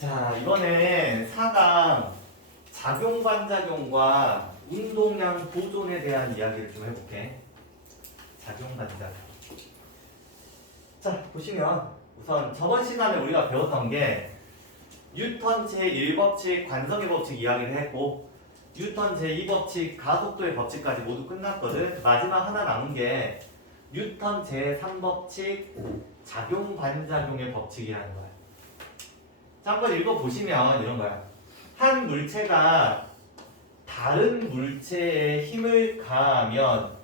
자, 이번에 4강 작용 반작용과 운동량 보존에 대한 이야기를 좀 해볼게. 작용 반작용. 자, 보시면 우선 저번 시간에 우리가 배웠던 게 뉴턴 제1법칙 관성의 법칙 이야기를 했고 뉴턴 제2법칙 가속도의 법칙까지 모두 끝났거든. 마지막 하나 남은 게 뉴턴 제3법칙 작용 반작용의 법칙이라는 거야. 자, 한번 읽어보시면 이런 거야. 한 물체가 다른 물체에 힘을 가하면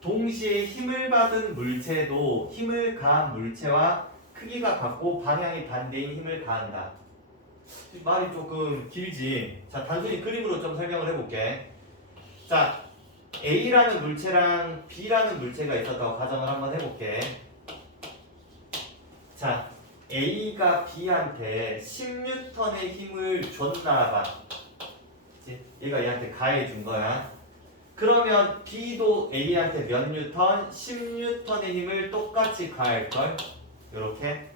동시에 힘을 받은 물체도 힘을 가한 물체와 크기가 같고 방향이 반대인 힘을 가한다. 말이 조금 길지. 자, 단순히 그림으로 좀 설명을 해볼게. 자, A라는 물체랑 B라는 물체가 있었다고 가정을 한번 해볼게. 자, A가 B한테 10N의 힘을 줬나 봐. 얘가 얘한테 가해 준 거야. 그러면 B도 A한테 몇 뉴턴? 10N의 힘을 똑같이 가할걸? 요렇게.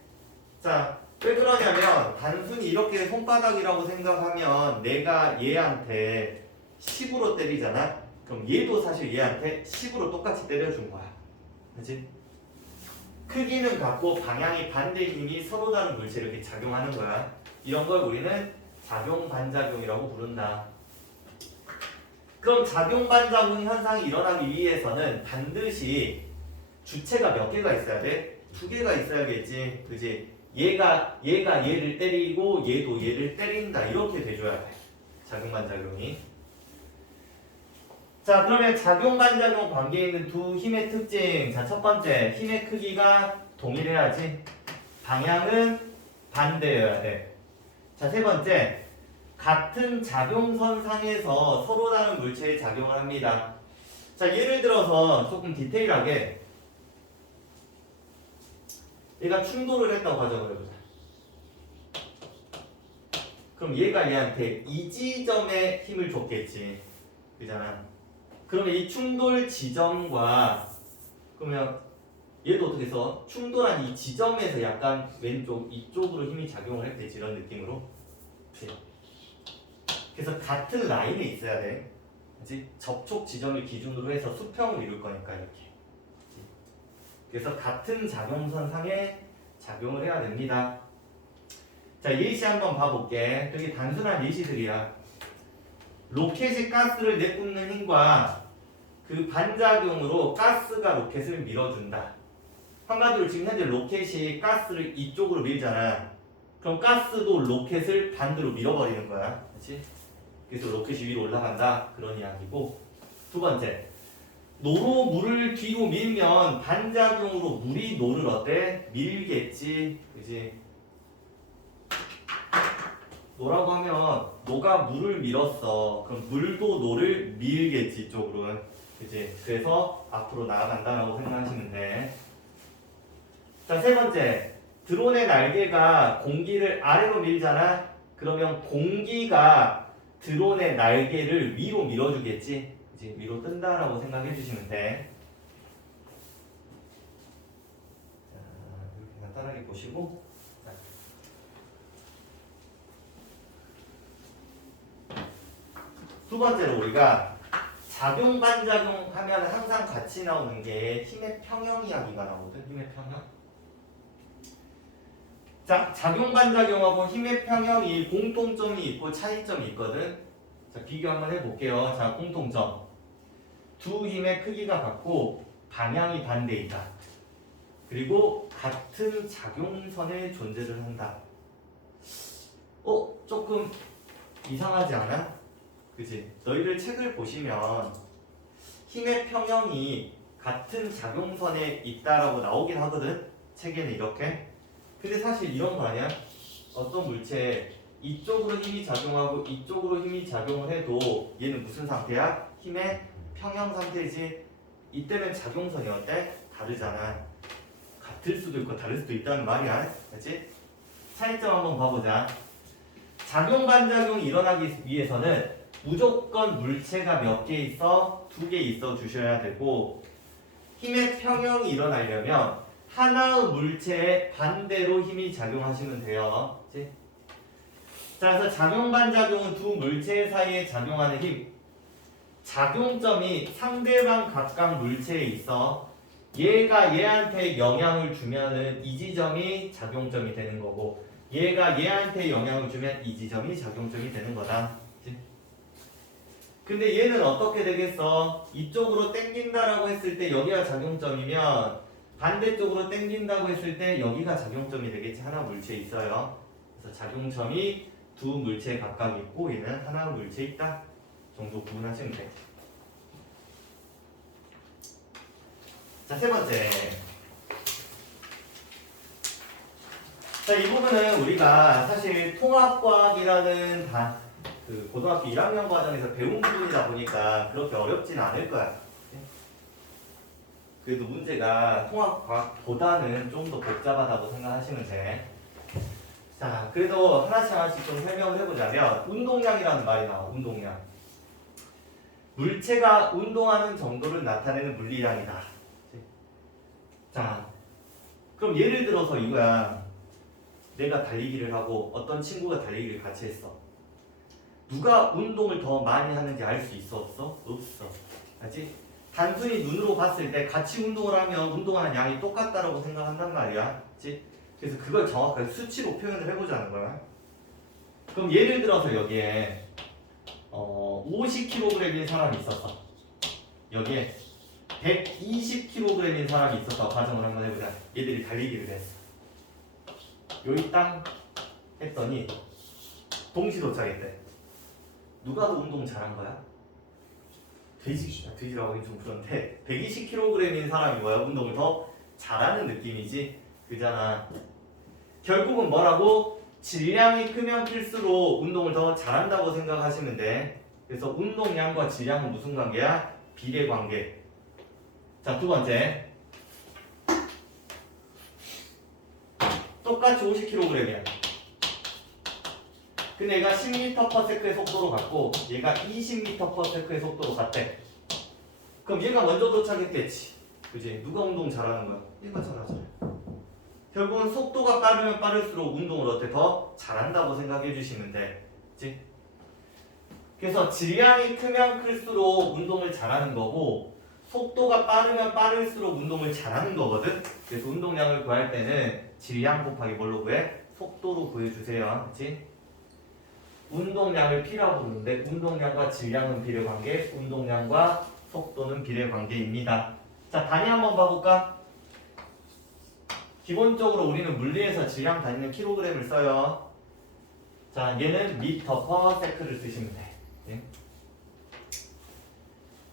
자, 왜 그러냐면 단순히 이렇게 손바닥이라고 생각하면 내가 얘한테 10으로 때리잖아? 그럼 얘도 사실 얘한테 10으로 똑같이 때려준 거야. 그치? 크기는 같고 방향이 반대인 힘이 서로 다른 물체에 이렇게 작용하는 거야. 이런 걸 우리는 작용 반작용이라고 부른다. 그럼 작용 반작용 현상이 일어나기 위해서는 반드시 주체가 몇 개가 있어야 돼? 두 개가 있어야겠지. 그지? 얘가 얘를 때리고 얘도 얘를 때린다. 이렇게 돼줘야 돼. 작용 반작용이. 자, 그러면 작용 반작용 관계에 있는 두 힘의 특징. 자, 첫 번째, 힘의 크기가 동일해야지. 방향은 반대여야 돼. 자, 세 번째, 같은 작용선 상에서 서로 다른 물체에 작용을 합니다. 자, 예를 들어서 조금 디테일하게 얘가 충돌을 했다고 가정을 해보자. 그럼 얘가 얘한테 이 지점에 힘을 줬겠지. 그잖아. 그러면 이 충돌 지점과 그러면 얘도 어떻게 해서 충돌한 이 지점에서 약간 왼쪽 이쪽으로 힘이 작용을 했겠지. 이런 느낌으로. 그래서 같은 라인에 있어야 돼. 그치? 접촉 지점을 기준으로 해서 수평을 이룰 거니까 이렇게. 그치? 그래서 같은 작용선 상에 작용을 해야 됩니다. 자, 예시 한번 봐볼게. 되게 단순한 예시들이야. 로켓이 가스를 내뿜는 힘과 그 반작용으로 가스가 로켓을 밀어준다. 한마디로 지금 현재 로켓이 가스를 이쪽으로 밀잖아. 그럼 가스도 로켓을 반대로 밀어버리는 거야. 그렇지? 그래서 로켓이 위로 올라간다. 그런 이야기고. 두 번째, 노로 물을 뒤로 밀면 반작용으로 물이 노를 어때? 밀겠지. 그지? 노라고 하면 노가 물을 밀었어. 그럼 물도 노를 밀겠지. 이쪽으로. 그지? 그래서 앞으로 나아간다라고 생각하시면 돼. 자, 세 번째, 드론의 날개가 공기를 아래로 밀잖아. 그러면 공기가 드론의 날개를 위로 밀어주겠지. 이제 위로 뜬다라고 생각해 주시면 돼. 자, 이렇게 간단하게 보시고. 자. 두 번째로 우리가 작용 반작용 하면 항상 같이 나오는 게 힘의 평형 이야기가 나오거든. 힘의 평형. 자, 작용 반작용하고 힘의 평형이 공통점이 있고 차이점이 있거든. 자, 비교 한번 해볼게요. 자, 공통점. 두 힘의 크기가 같고 방향이 반대이다. 그리고 같은 작용선에 존재를 한다. 조금 이상하지 않아? 그치? 너희들 책을 보시면 힘의 평형이 같은 작용선에 있다라고 나오긴 하거든. 책에는 이렇게. 근데 사실 이런 거 아니야? 어떤 물체에 이쪽으로 힘이 작용하고 이쪽으로 힘이 작용을 해도 얘는 무슨 상태야? 힘의 평형 상태지. 이때는 작용선이 어때? 다르잖아. 같을 수도 있고 다를 수도 있다는 말이야. 그렇지? 차이점 한번 봐보자. 작용 반작용이 일어나기 위해서는 무조건 물체가 몇 개 있어? 두 개 있어 주셔야 되고 힘의 평형이 일어나려면 하나의 물체에 반대로 힘이 작용하시면 돼요. 그치? 자, 그래서 작용 반작용은 두 물체 사이에 작용하는 힘. 작용점이 상대방 각각 물체에 있어 얘가 얘한테 영향을 주면은 이 지점이 작용점이 되는 거고 얘가 얘한테 영향을 주면 이 지점이 작용점이 되는 거다. 그치? 근데 얘는 어떻게 되겠어? 이쪽으로 당긴다라고 했을 때 여기가 작용점이면 반대쪽으로 당긴다고 했을 때 여기가 작용점이 되겠지. 하나 물체에 있어요. 그래서 작용점이 두 물체에 각각 있고 얘는 하나 물체에 있다 정도 구분하시면 돼. 자, 세 번째. 자, 이 부분은 우리가 사실 통합과학이라는 그 고등학교 1학년 과정에서 배운 부분이다 보니까 그렇게 어렵지는 않을 거야. 그래도 문제가 통합과학보다는 좀 더 복잡하다고 생각하시면 돼. 자, 그래도 하나씩 좀 설명을 해보자면 운동량이라는 말이 나와. 운동량. 물체가 운동하는 정도를 나타내는 물리량이다. 자, 그럼 예를 들어서 이거야. 내가 달리기를 하고 어떤 친구가 달리기를 같이 했어. 누가 운동을 더 많이 하는지 알 수 있어? 없어? 없어. 알지? 단순히 눈으로 봤을 때 같이 운동을 하면 운동하는 양이 똑같다라고 생각한단 말이야. 그치? 그래서 그걸 정확하게 수치로 표현을 해보자는 거야. 그럼 예를 들어서 여기에 50kg인 사람이 있었어. 여기에 120kg인 사람이 있었다고 가정을 한번 해보자. 얘들이 달리기를 했어. 여기 땅 했더니 동시 도착했대. 누가 더 운동 잘한 거야? 돼지라고 하긴 좀 그런데 120kg인 사람이 뭐야? 운동을 더 잘하는 느낌이지. 그잖아. 결국은 뭐라고? 질량이 크면 클수록 운동을 더 잘한다고 생각하시면 돼. 그래서 운동량과 질량은 무슨 관계야? 비례 관계. 자, 두 번째. 똑같이 50kg이야. 근데 얘가 10m/s의 속도로 갔고 얘가 20m/s의 속도로 갔대. 그럼 얘가 먼저 도착했겠지. 그지? 누가 운동 잘하는 거야? 얘가 잘하잖아. 결국은 속도가 빠르면 빠를수록 운동을 어때? 더 잘한다고 생각해 주시면 돼. 그치? 그래서 질량이 크면 클수록 운동을 잘하는 거고 속도가 빠르면 빠를수록 운동을 잘하는 거거든. 그래서 운동량을 구할 때는 질량 곱하기 뭘로 구해? 속도로 구해주세요. 그치? 운동량을 P라고 부르는데 운동량과 질량은 비례관계, 운동량과 속도는 비례관계입니다. 자, 단위 한번 봐볼까? 기본적으로 우리는 물리에서 질량 단위는 킬로그램을 써요. 자, 얘는 미터 퍼 세크를 쓰시면 돼. 네?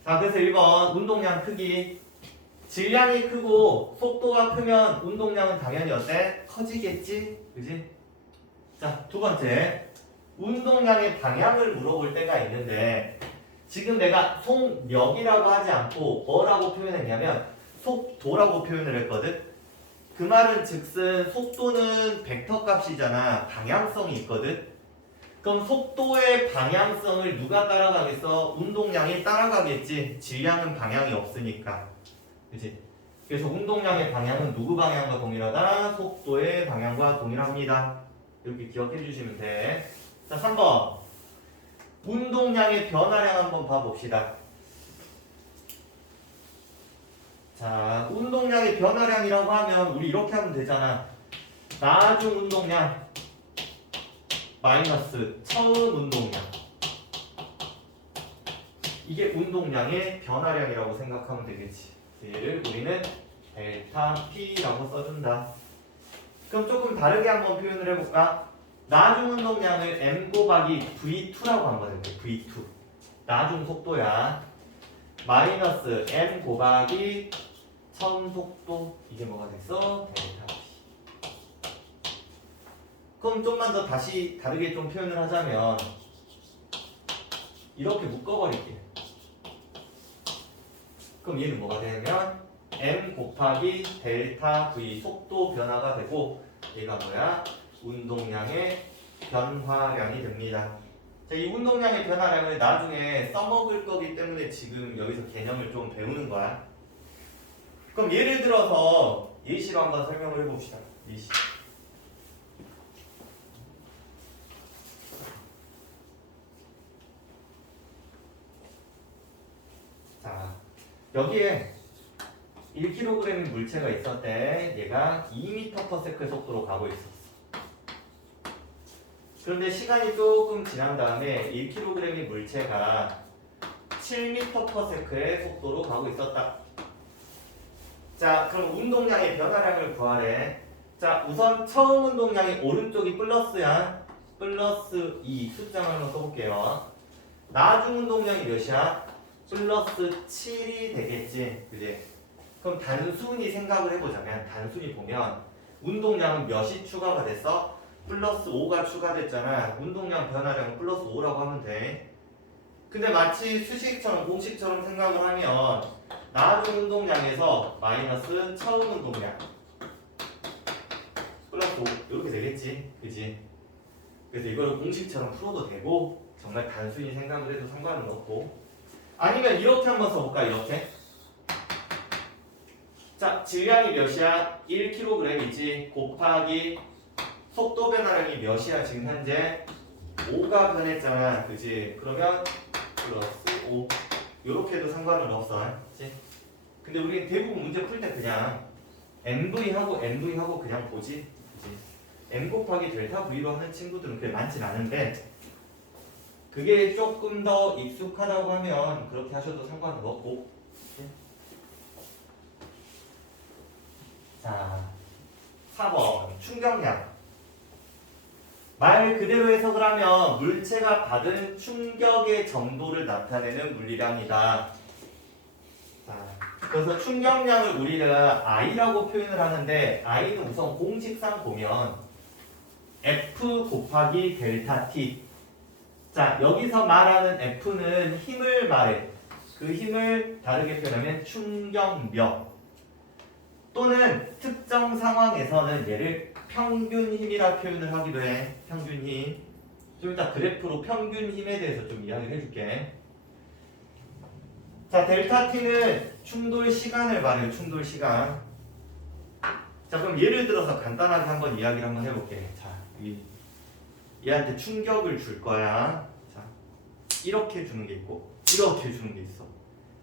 자, 그래서 1번 운동량 크기. 질량이 크고 속도가 크면 운동량은 당연히 어때? 커지겠지? 그지? 자, 두 번째. 운동량의 방향을 물어볼 때가 있는데 지금 내가 속력이라고 하지 않고 뭐라고 표현했냐면 속도라고 표현을 했거든. 그 말은 즉슨 속도는 벡터 값이잖아. 방향성이 있거든. 그럼 속도의 방향성을 누가 따라가겠어? 운동량이 따라가겠지. 질량은 방향이 없으니까. 그치? 그래서 운동량의 방향은 누구 방향과 동일하다? 속도의 방향과 동일합니다. 이렇게 기억해 주시면 돼. 자, 3번. 운동량의 변화량 한번 봐봅시다. 자, 운동량의 변화량이라고 하면 우리 이렇게 하면 되잖아. 나중 운동량 마이너스 처음 운동량. 이게 운동량의 변화량이라고 생각하면 되겠지. 얘를 우리는 델타 P라고 써준다. 그럼 조금 다르게 한번 표현을 해볼까? 나중 운동량을 M 곱하기 V2라고 한번 해볼게. V2. 나중 속도야. 마이너스 M 곱하기 처음 속도. 이게 뭐가 됐어? 델타 P. 그럼 좀만 더 다시 다르게 좀 표현을 하자면 이렇게 묶어버릴게. 그럼 얘는 뭐가 되냐면 M 곱하기 델타 V 속도 변화가 되고 얘가 뭐야? 운동량의 변화량이 됩니다. 자, 이 운동량의 변화량을 나중에 써먹을 거기 때문에 지금 여기서 개념을 좀 배우는 거야. 그럼 예를 들어서 예시로 한번 설명을 해봅시다. 예시. 여기에 1kg의 물체가 있었대. 얘가 2m/s의 속도로 가고 있었어. 그런데 시간이 조금 지난 다음에 1kg의 물체가 7m/s의 속도로 가고 있었다. 자, 그럼 운동량의 변화량을 구하래. 자, 우선 처음 운동량이 오른쪽이 플러스야. 플러스 2 숫자만 한번 써볼게요. 나중 운동량이 몇이야? 플러스 7이 되겠지. 그지? 그럼 단순히 생각을 해보자면, 단순히 보면 운동량은 몇이 추가가 됐어? 플러스 5가 추가됐잖아. 운동량 변화량은 플러스 5라고 하면 돼. 근데 마치 수식처럼 공식처럼 생각을 하면 나중 운동량에서 마이너스 처음 운동량 플러스 5 이렇게 되겠지. 그지? 그래서 이걸 공식처럼 풀어도 되고 정말 단순히 생각을 해도 상관은 없고, 아니면 이렇게 한번 써볼까? 이렇게. 자, 질량이 몇이야? 1kg이지. 곱하기 속도 변화량이 몇이야? 지금 현재 5가 변했잖아. 그지? 그러면 플러스 5 이렇게 해도 상관은 없어. 그치? 근데 우리 대부분 문제 풀 때 그냥 MV하고 그냥 보지. 그치? M 곱하기 델타 V로 하는 친구들은 그렇게 많진 않은데, 그게 조금 더 익숙하다고 하면 그렇게 하셔도 상관은 없고. 그치? 자, 4번 충격량. 말 그대로 해석을 하면 물체가 받은 충격의 정도를 나타내는 물리량이다. 자, 그래서 충격량을 우리는 I라고 표현을 하는데, I는 우선 공식상 보면 F 곱하기 델타 T. 자, 여기서 말하는 F는 힘을 말해. 그 힘을 다르게 표현하면 충격력. 또는 특정 상황에서는 얘를 평균 힘이라 표현을 하기도 해. 평균 힘. 좀 이따 그래프로 평균 힘에 대해서 좀 이야기를 해줄게. 자, 델타 T는 충돌 시간을 말해요. 충돌 시간. 자, 그럼 예를 들어서 간단하게 한번 이야기를 한번 해볼게. 자, 얘한테 충격을 줄 거야. 자, 이렇게 주는 게 있고 이렇게 주는 게 있어.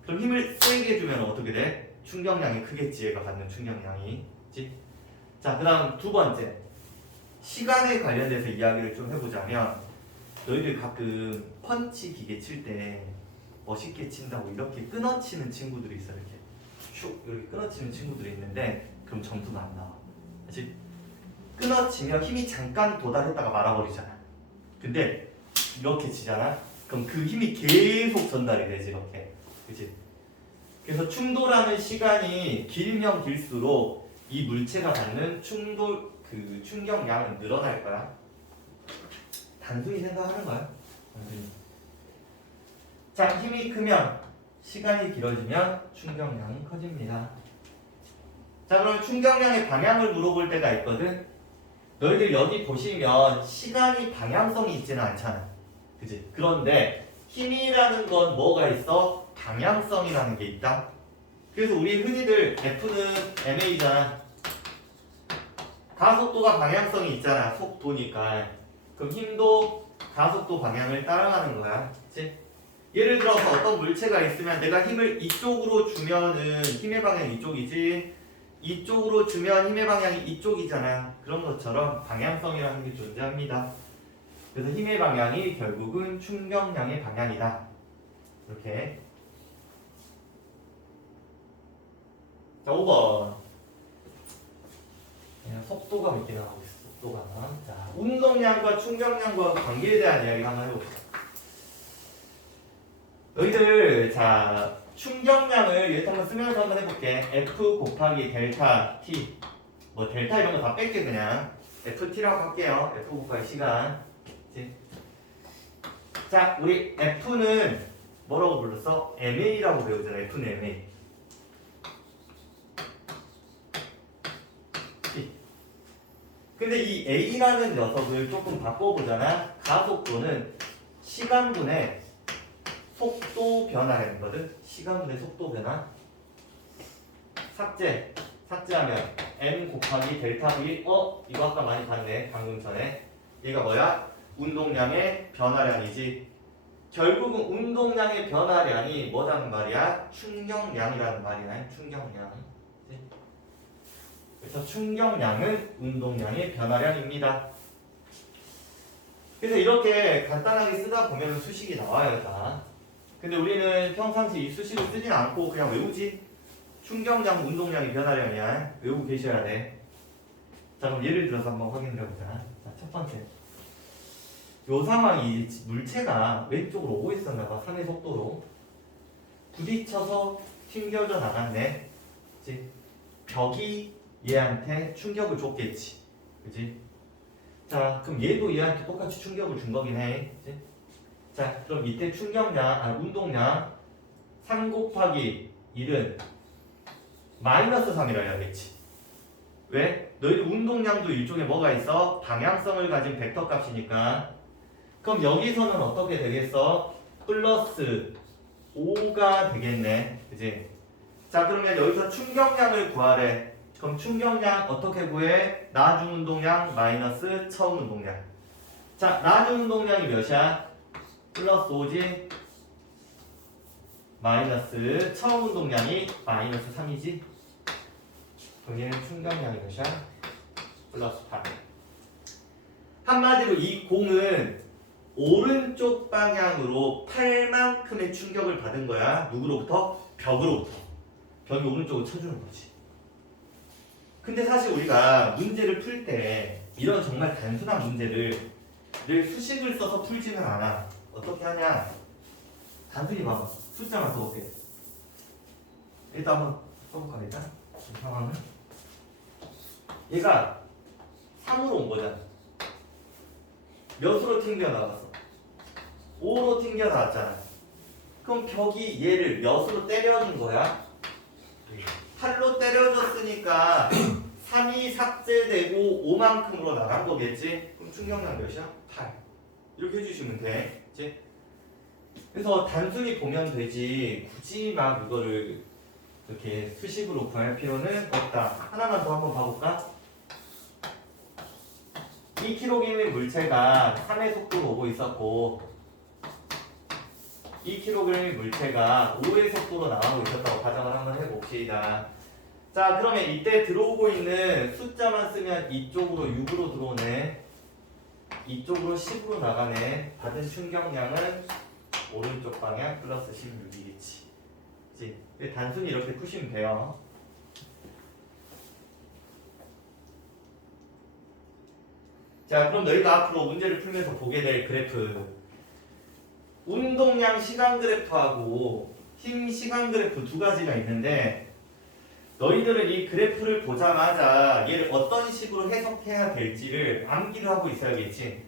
그럼 힘을 세게 주면 어떻게 돼? 충격량이 크겠지. 얘가 받는 충격량이. 그치? 자, 그 다음 두 번째, 시간에 관련돼서 이야기를 좀 해보자면, 너희들 가끔 펀치 기계 칠 때 멋있게 친다고 이렇게 끊어치는 친구들이 있어. 이렇게 슉 이렇게 끊어치는 친구들이 있는데, 그럼 점수는 안 나와. 그치? 끊어치면 힘이 잠깐 도달했다가 말아버리잖아. 근데 이렇게 치잖아? 그럼 그 힘이 계속 전달이 되지. 이렇게. 그치? 그래서 충돌하는 시간이 길면 길수록 이 물체가 받는 충격량은 늘어날 거야. 단순히 생각하는 거야. 단순히. 자, 힘이 크면, 시간이 길어지면 충격량은 커집니다. 자, 그럼 충격량의 방향을 물어볼 때가 있거든. 너희들 여기 보시면 시간이 방향성이 있지는 않잖아. 그치? 그런데 힘이라는 건 뭐가 있어? 방향성이라는 게 있다. 그래서 우리 흔히들 F는 ma잖아. 가속도가 방향성이 있잖아. 속도니까. 그럼 힘도 가속도 방향을 따라가는 거야. 그치? 예를 들어서 어떤 물체가 있으면 내가 힘을 이쪽으로 주면은 힘의 방향이 이쪽이지, 이쪽으로 주면 힘의 방향이 이쪽이잖아. 그런 것처럼 방향성이라는 게 존재합니다. 그래서 힘의 방향이 결국은 충격량의 방향이다. 이렇게. 자, 5번. 속도가 몇 개 나오고 있어. 속도가. 자, 운동량과 충격량과 관계에 대한 이야기 한번 해봅시다. 너희들, 자, 충격량을 이렇게 한번 쓰면서 한번 해볼게. F 곱하기 델타 T. 뭐 델타 이런 거 다 뺄게 그냥. FT라고 할게요. F 곱하기 시간. 그치? 자, 우리 F는 뭐라고 불렀어? MA라고 배우잖아. F는 MA. 근데 이 A라는 녀석을 조금 바꿔보잖아. 가속도는 시간분의 속도 변화라는거든. 시간분의 속도 변화. 삭제하면 M 곱하기 델타 V. 이거 아까 많이 봤네. 방금 전에. 얘가 뭐야? 운동량의 변화량이지. 결국은 운동량의 변화량이 뭐라는 말이야? 충격량이라는 말이야. 충격량. 그래서 충격량은 운동량의 변화량입니다. 그래서 이렇게 간단하게 쓰다 보면 수식이 나와요, 다. 근데 우리는 평상시 이 수식을 쓰진 않고 그냥 외우지? 충격량, 운동량의 변화량이야. 외우고 계셔야 돼. 자, 그럼 예를 들어서 한번 확인해보자. 자, 첫 번째. 요 상황이 물체가 왼쪽으로 오고 있었나봐. 3의 속도로. 부딪혀서 튕겨져 나갔네. 그치? 벽이 얘한테 충격을 줬겠지. 그치? 자, 그럼 얘도 얘한테 똑같이 충격을 준 거긴 해. 그치? 자, 그럼 이때 충격량, 운동량 3 곱하기 1은 마이너스 3이라 해야겠지. 왜? 너희들 운동량도 이쪽에 뭐가 있어? 방향성을 가진 벡터 값이니까. 그럼 여기서는 어떻게 되겠어? 플러스 5가 되겠네. 그지? 자, 그러면 여기서 충격량을 구하래. 그럼 충격량 어떻게 구해? 나중 운동량 마이너스 처음 운동량. 자, 나중 운동량이 몇이야? 플러스 5지? 마이너스 처음 운동량이 마이너스 3이지? 그럼 얘는 충격량이 몇이야? 플러스 8. 한마디로 이 공은 오른쪽 방향으로 8만큼의 충격을 받은 거야. 누구로부터? 벽으로부터. 벽이 오른쪽으로 쳐주는 거지. 근데 사실 우리가 문제를 풀 때 이런 정말 단순한 문제를 늘 수식을 써서 풀지는 않아. 어떻게 하냐? 단순히 봐봐. 숫자만 써볼게. 일단 한번 써볼까, 일단? 이 상황은. 얘가 3으로 온 거잖아. 몇으로 튕겨 나갔어? 5로 튕겨 나왔잖아. 그럼 벽이 얘를 몇으로 때려준 거야? 8로 때려줬으니까 3이 삭제되고 5만큼으로 나간 거겠지? 그럼 충격량 몇이야? 8. 이렇게 해주시면 돼. 그치? 그래서 단순히 보면 되지 굳이 막 이거를 이렇게 수식으로 구할 필요는 없다. 하나만 더 한번 봐볼까? 2kg의 물체가 3의 속도로 오고 있었고 2kg의 물체가 5의 속도로 나가고 있었다고 가정을 한번 해봅시다. 자, 그러면 이때 들어오고 있는 숫자만 쓰면 이쪽으로 6으로 들어오네. 이쪽으로 10으로 나가네. 받은 충격량은 오른쪽 방향 플러스 16이겠지. 그치? 단순히 이렇게 푸시면 돼요. 자, 그럼 너희가 앞으로 문제를 풀면서 보게 될 그래프, 운동량 시간 그래프하고 힘 시간 그래프 두 가지가 있는데 너희들은 이 그래프를 보자마자 얘를 어떤 식으로 해석해야 될지를 암기를 하고 있어야겠지.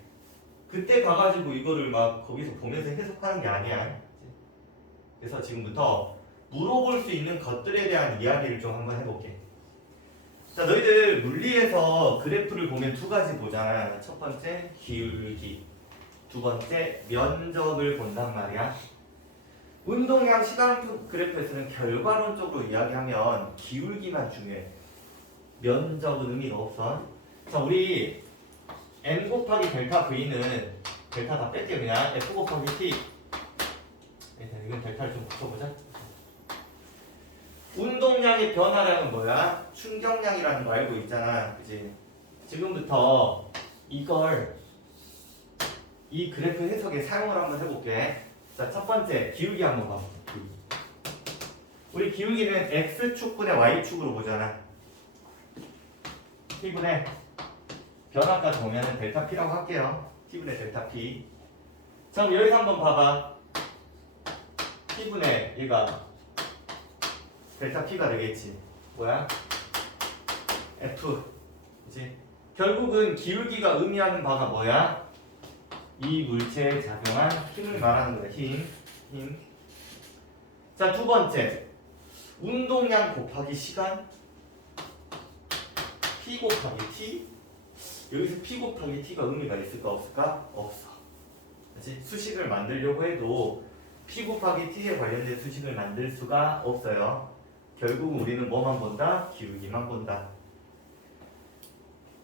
그때 가가지고 이거를 막 거기서 보면서 해석하는 게 아니야. 그래서 지금부터 물어볼 수 있는 것들에 대한 이야기를 좀 한번 해볼게. 자, 너희들 물리에서 그래프를 보면 두 가지 보잖아. 첫 번째 기울기, 두 번째 면적을 본단 말이야. 운동량 시간 그래프에서는 결과론적으로 이야기하면 기울기만 중요해. 면적은 의미가 없어. 자, 우리 n 곱하기 델타 v는 델타 다 뺄게. 그냥 f 곱하기 t. 일단 이건 델타를 좀 붙여보자. 운동량의 변화량은 뭐야? 충격량이라는 거 알고 있잖아. 그치? 지금부터 이걸 이 그래프 해석에 사용을 한번 해볼게. 자, 첫 번째 기울기 한번 봐. 우리 기울기는 x축분의 y축으로 보잖아. t분의 변화까지 보면 델타 p라고 할게요. t분의 델타 p. 자, 그럼 여기서 한번 봐봐. t분의 얘가 델타 p가 되겠지. 뭐야? f. 그치? 결국은 기울기가 의미하는 바가 뭐야? 이 물체에 작용한 힘을 말하는 거야. 힘. 자, 두 번째. 운동량 곱하기 시간. P 곱하기 T. 여기서 P 곱하기 T가 의미가 있을까 없을까? 없어. 그치? 수식을 만들려고 해도 P 곱하기 T에 관련된 수식을 만들 수가 없어요. 결국 우리는 뭐만 본다? 기울기만 본다.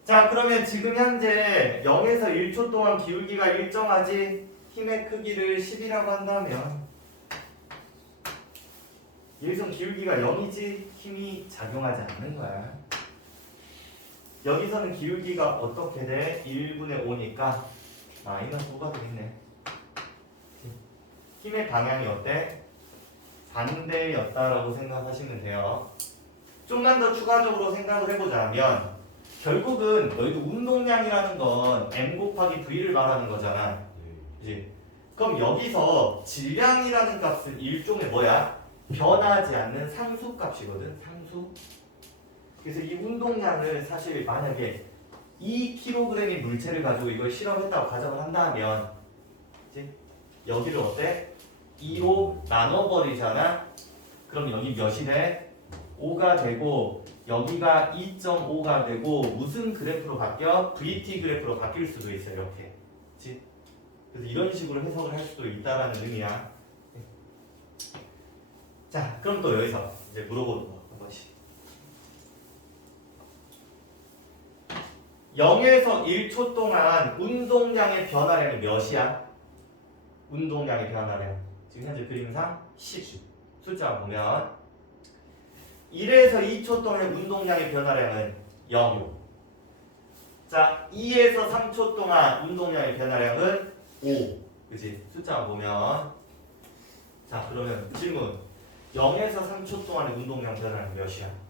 자, 그러면 지금 현재 0에서 1초 동안 기울기가 일정하지? 힘의 크기를 10이라고 한다면 여기선 기울기가 0이지 힘이 작용하지 않는 거야. 여기서는 기울기가 어떻게 돼? 1분의 5니까 마이너스 5가 되겠네. 힘의 방향이 어때? 반대였다라고 생각하시면 돼요. 좀만 더 추가적으로 생각을 해보자면 결국은 너희도 운동량이라는 건 m 곱하기 v를 말하는 거잖아. 그치? 그럼 여기서 질량이라는 값은 일종의 뭐야? 변하지 않는 상수값이거든. 상수. 그래서 이 운동량을 사실 만약에 2kg의 물체를 가지고 이걸 실험했다고 가정을 한다면 그치? 여기를 어때? 2로 나눠버리잖아. 그럼 여기 몇이 돼? 5가 되고 여기가 2.5가 되고 무슨 그래프로 바뀌어? VT 그래프로 바뀔 수도 있어. 이렇게. 그치? 그래서 이런 식으로 해석을 할 수도 있다라는 의미야. 자, 그럼 또 여기서 이제 물어보는 거 한 번씩. 0에서 1초 동안 운동량의 변화량이 몇이야? 운동량의 변화량. 지금 현재 그림상 10. 숫자 보면 1에서 2초 동안의 운동량의 변화량은 0. 자, 2에서 3초 동안 운동량의 변화량은 5. 그치? 숫자 보면 자, 그러면 질문 0에서 3초 동안의 운동량 변화량은 몇이야?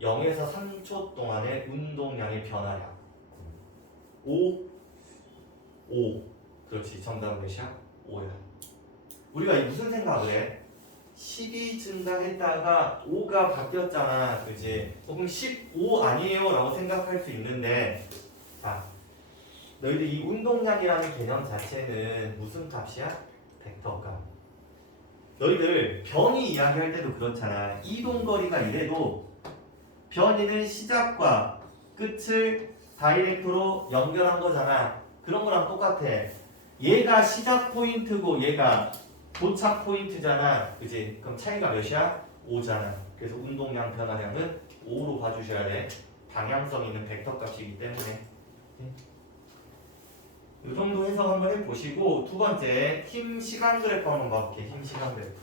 0에서 3초 동안의 운동량의 변화량 5. 5. 그렇지. 정답은 몇이야? 5야. 우리가 무슨 생각을 해? 10이 증가했다가 5가 바뀌었잖아. 그지? 그럼 15 아니에요? 라고 생각할 수 있는데 자, 너희들 이 운동량이라는 개념 자체는 무슨 값이야? 벡터 값. 너희들 변이 이야기할 때도 그렇잖아. 이동거리가 이래도 변이는 시작과 끝을 다이렉트로 연결한 거잖아. 그런 거랑 똑같아. 얘가 시작 포인트고 얘가 도착 포인트잖아. 그지? 그럼 차이가 몇이야? 5잖아. 그래서 운동량 변화량은 5로 봐주셔야 돼. 방향성 있는 벡터 값이기 때문에. 이 정도 해석 한번 해보시고 두 번째 힘 시간 그래프 한번 봐볼게. 힘 시간 그래프.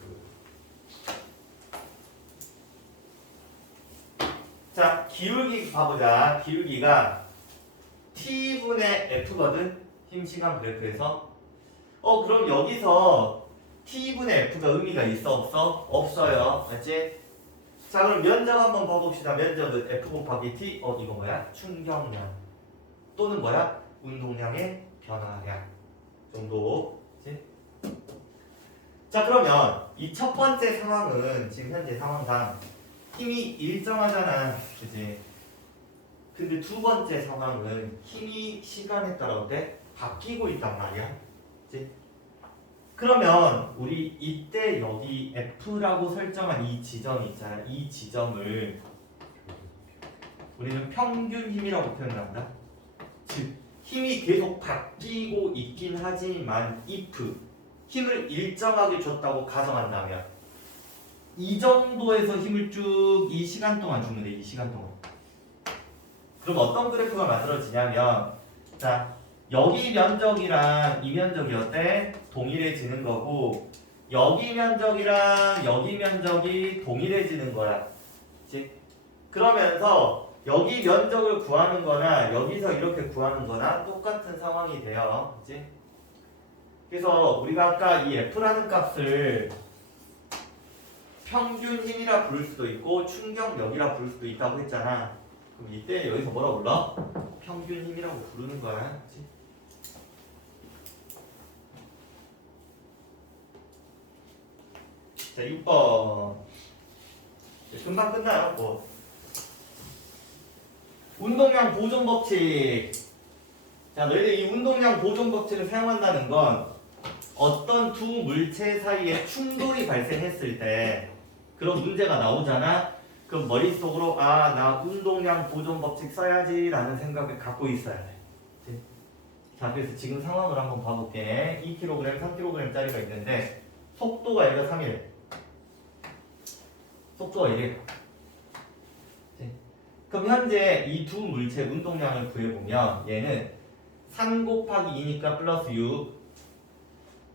자, 기울기 봐보자. 기울기가 T분의 F거든. 힘 시간 그래프에서. 그럼 여기서 T분의 F가 의미가 있어 없어? 없어요. 맞지? 자, 그럼 면적 한번 봐봅시다. 면적은 F 곱하기 T. 이거 뭐야? 충격량. 또는 뭐야? 운동량의 변화량 정도. 그치? 자, 그러면 이 첫 번째 상황은 지금 현재 상황상 힘이 일정하잖아. 그치? 근데 두 번째 상황은 힘이 시간에 따라 어때? 바뀌고 있단 말이야. 그치? 그러면 우리 이때 여기 F라고 설정한 이 지점이 있잖아. 이 지점을 우리는 평균 힘이라고 표현한다. 즉 힘이 계속 바뀌고 있긴 하지만 if 힘을 일정하게 줬다고 가정한다면 이 정도에서 힘을 쭉 이 시간 동안 주면 돼. 이 시간 동안. 그럼 어떤 그래프가 만들어지냐면 자, 여기 면적이랑 이 면적이 어때? 동일해지는 거고 여기 면적이랑 여기 면적이 동일해지는 거야. 그치? 그러면서 여기 면적을 구하는 거나 여기서 이렇게 구하는 거나 똑같은 상황이 돼요. 그치? 그래서 우리가 아까 이 F라는 값을 평균 힘이라 부를 수도 있고 충격력이라 부를 수도 있다고 했잖아. 그럼 이때 여기서 뭐라 불러? 평균 힘이라고 부르는 거야. 그치? 자, 6번. 금방 끝나요. 뭐. 운동량 보존 법칙. 자, 너희들 이 운동량 보존 법칙을 사용한다는 건 어떤 두 물체 사이에 충돌이 발생했을 때 그런 문제가 나오잖아. 그럼 머릿속으로 나 운동량 보존 법칙 써야지 라는 생각을 갖고 있어야 돼. 그치? 자, 그래서 지금 상황을 한번 봐볼게. 2kg, 3kg 짜리가 있는데 속도가 얘가 3일. 속도가 1일. 그럼 현재 이 두 물체 운동량을 구해보면 얘는 3 곱하기 2니까 플러스 6,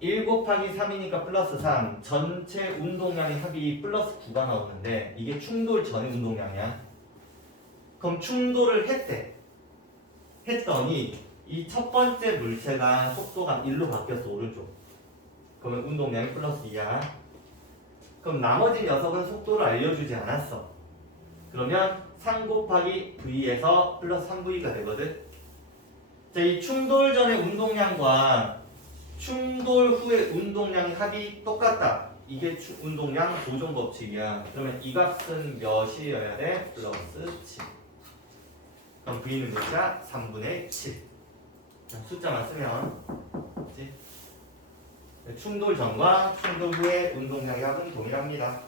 1 곱하기 3이니까 플러스 3, 전체 운동량의 합이 플러스 9가 나오는데 이게 충돌 전의 운동량이야. 그럼 충돌을 했더니 이 첫 번째 물체가 속도가 1로 바뀌었어, 오른쪽. 그러면 운동량이 플러스 2야. 그럼 나머지 녀석은 속도를 알려주지 않았어. 그러면 3 곱하기 V에서 플러스 3V가 되거든. 자, 이 충돌 전의 운동량과 충돌 후의 운동량 합이 똑같다. 이게 운동량 보존 법칙이야. 그러면 이 값은 몇이어야 돼? 플러스 7. 그럼 V는 몇이야? 3분의 7. 숫자만 쓰면 그치? 충돌 전과 충돌 후의 운동량의 합은 동일합니다.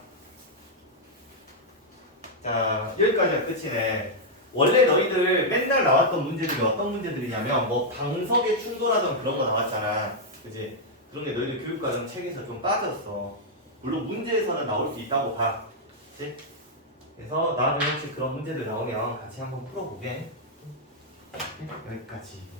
자, 여기까지가 끝이네. 원래 너희들 맨날 나왔던 문제들이 어떤 문제들이냐면 뭐 방석에 충돌하던 그런 거 나왔잖아. 그치? 그런 게 너희들 교육과정 책에서 좀 빠졌어. 물론 문제에서는 나올 수 있다고 봐. 그치? 그래서 나중에 혹시 그런 문제들 나오면 같이 한번 풀어보게. 여기까지.